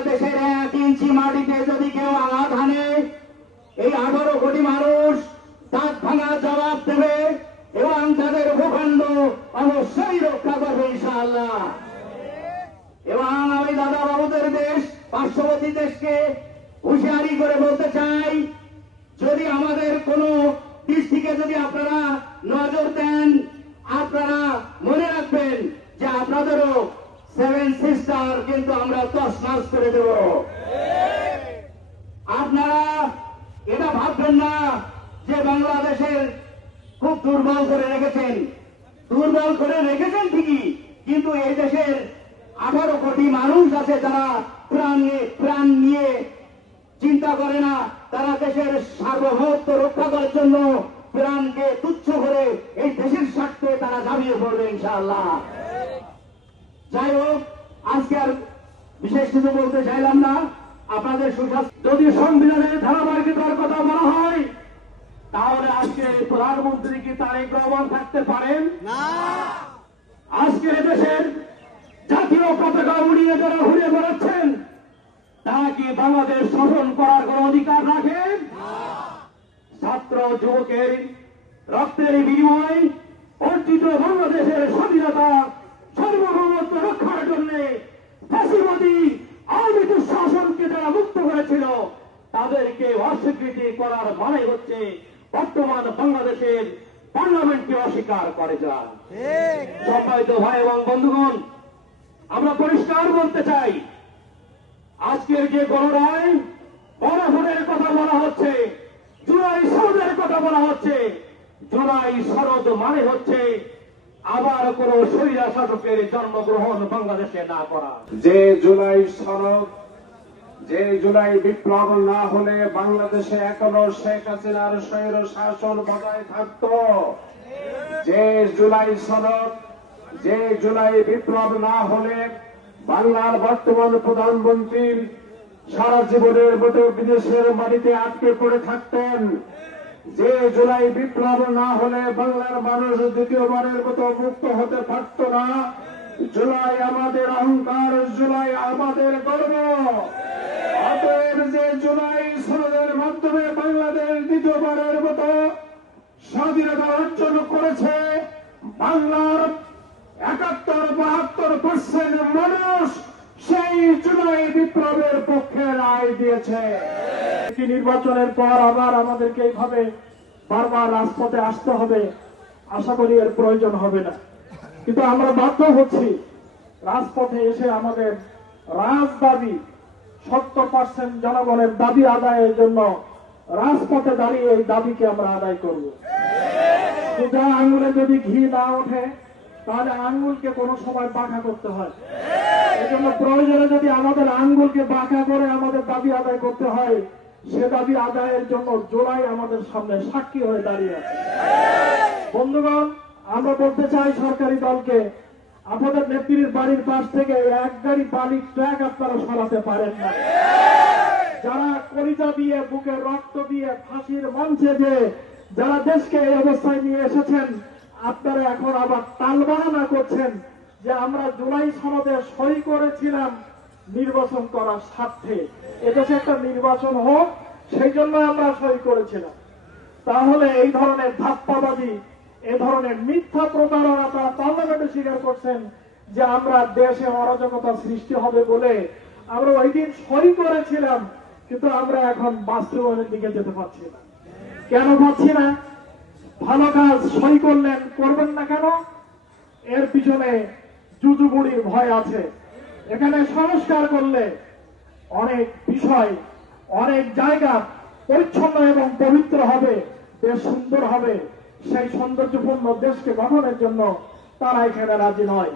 বাংলাদেশের 1 ইঞ্চি মাটিতে যদি কেউ আঘাত হানে, এই 18 কোটি মানুষ দাঁত ভাঙা জবাব দেবে এবং তাদের ভূখণ্ড অবশ্যই রক্ষা করবে ইনশাআল্লাহ। এবং আমি দাদা বাবুদের দেশ, পার্শ্ববর্তী দেশকে হুঁশিয়ারি করে বলতে চাই, যদি আমাদের কোন দিক থেকে যদি আপনারা নজর দেন, আপনারা মনে রাখবেন যে আপনাদেরও 7 সিস্টার কিন্তু আমরা তছনছ করে দেব। আপনারা এটা ভাববেন না যে বাংলাদেশের খুব দুর্বল করে রেখেছেন। দুর্বল করে রেখেছেন ঠিকই, কিন্তু এই দেশের 18 কোটি মানুষ আছে যারা প্রাণ নিয়ে চিন্তা করে না, তারা দেশের সার্বভৌমত্ব রক্ষা করার জন্য প্রাণকে তুচ্ছ করে এই দেশের স্বার্থে তারা ঝাঁপিয়ে পড়বে ইনশাআল্লাহ। যাই হোক, আজকে আর বিশেষ কিছু বলতে চাইলাম না। আপনাদের সুস্বাস্থ্য, যদি সংবিধানের ধারাবাহিকতার কথা বলা হয়, তাহলে আজকে প্রধানমন্ত্রী কি তারেক রহমান থাকতে পারেন না? আজকে দেশের জাতীয় পতাকা উড়িয়ে যারা ঘুরে বেড়াচ্ছেন, তারা কি বাংলাদেশ শাসন করার কোন অধিকার রাখেন? ছাত্র যুবকের রক্তের বিনিময়ে অর্জিত বাংলাদেশের স্বাধীনতা সার্বভৌমত্ব রক্ষার জন্য ফ্যাসিবাদী আওয়ামী শাসনকে যারা মুক্ত করেছিল, তাদেরকে অস্বীকৃতি করার মানে হচ্ছে বর্তমান বাংলাদেশের পার্লামেন্টকে অস্বীকার করে যান। সম্মানিত ভাই এবং বন্ধুগণ, আমরা পরিষ্কার বলতে চাই, আজকের যে গণরায় গণভোটের কথা বলা হচ্ছে, জুলাই সনদের কথা বলা হচ্ছে, জুলাই সনদ মানে হচ্ছে আবার কোন স্বৈরা শাসকের জন্মগ্রহণ বাংলাদেশে না করা। যে জুলাই সনদ, যে জুলাই বিপ্লব না হলে বাংলাদেশে এখনো শেখ হাসিনার স্বৈর শাসন বজায় থাকত। যে জুলাই সনদ, যে জুলাই বিপ্লব না হলে বাংলার বর্তমান প্রধানমন্ত্রী সারা জীবনের মতো বিদেশের মাটিতে আটকে পড়ে থাকতেন। যে জুলাই বিপ্লব না হলে বাংলার মানুষ দ্বিতীয়বারের মতো মুক্ত হতে পারত না। জুলাই আমাদের অহংকার, জুলাই আমাদের গর্ব। অতএব যে জুলাই সনদের মাধ্যমে বাংলাদেশ দ্বিতীয়বারের মতো স্বাধীনতা অর্জন করেছে, বাংলার 71-72% মানুষ সেই জুলাই বিপ্লবের পক্ষে রায় দিয়েছে। নির্বাচনের পর আবার আমাদেরকে এইভাবে বারবার রাজপথে আসতে হবে, আশা করি এর প্রয়োজন হবে না। কিন্তু আমরা বাধ্য হচ্ছি রাজপথে এসে আমাদের দাবি 70% জনগণের দাবি আদায়ের জন্য রাজপথে দাঁড়িয়ে এই দাবিকে আমরা আদায় করব। সোজা আঙুলে যদি ঘি না ওঠে, তাহলে আঙ্গুলকে কোনো সময় বাঁকা করতে হয়। এই জন্য প্রয়োজনে যদি আমাদের আঙ্গুলকে বাঁকা করে আমাদের দাবি আদায় করতে হয়, সে দাবি আদায়ের জন্য জুলাই আমাদের সামনে সাক্ষী হয়ে দাঁড়িয়ে আছে। বন্ধুগণ, আমরা বলতে চাই সরকারি দলকে, আপনাদের নেত্রীর বাড়ির পাশ থেকে 1 গাড়ি বালির ট্রাক আপনারা সরাতে পারেন না। যারা কলিজা দিয়ে, বুকের রক্ত দিয়ে, ফাঁসির মঞ্চে যে যারা দেশকে এই অবস্থায় নিয়ে এসেছেন, আপনারা এখন আবার টালবাহানা করছেন যে আমরা জুলাই সনদে সই করেছিলাম নির্বাচন করার স্বার্থে, এদেশে একটা নির্বাচন হোক সেই জন্য আমরা সই করেছিলাম। তাহলে এই ধরনের ধাপ্পাবাদী, এই ধরনের মিথ্যা প্রতারণা তারা পার্লামেন্টে স্বীকার করছেন যে আমরা দেশে অরাজকতা সৃষ্টি হবে বলে আমরা ওই দিন সই করেছিলাম, কিন্তু আমরা এখন বাস্তবায়নের দিকে যেতে পারছি না। কেন পাচ্ছি না? ভালো কাজ সই করলেন, করবেন না কেন? এর পিছনে জুজুবুড়ির ভয় আছে। এখানে সংস্কার করলে অনেক বিষয়, অনেক জায়গা পরিচ্ছন্ন এবং পবিত্র হবে, দেশ সুন্দর হবে। সেই সৌন্দর্যপূর্ণ দেশকে গঠনের জন্য তারা এখানে রাজি নয়।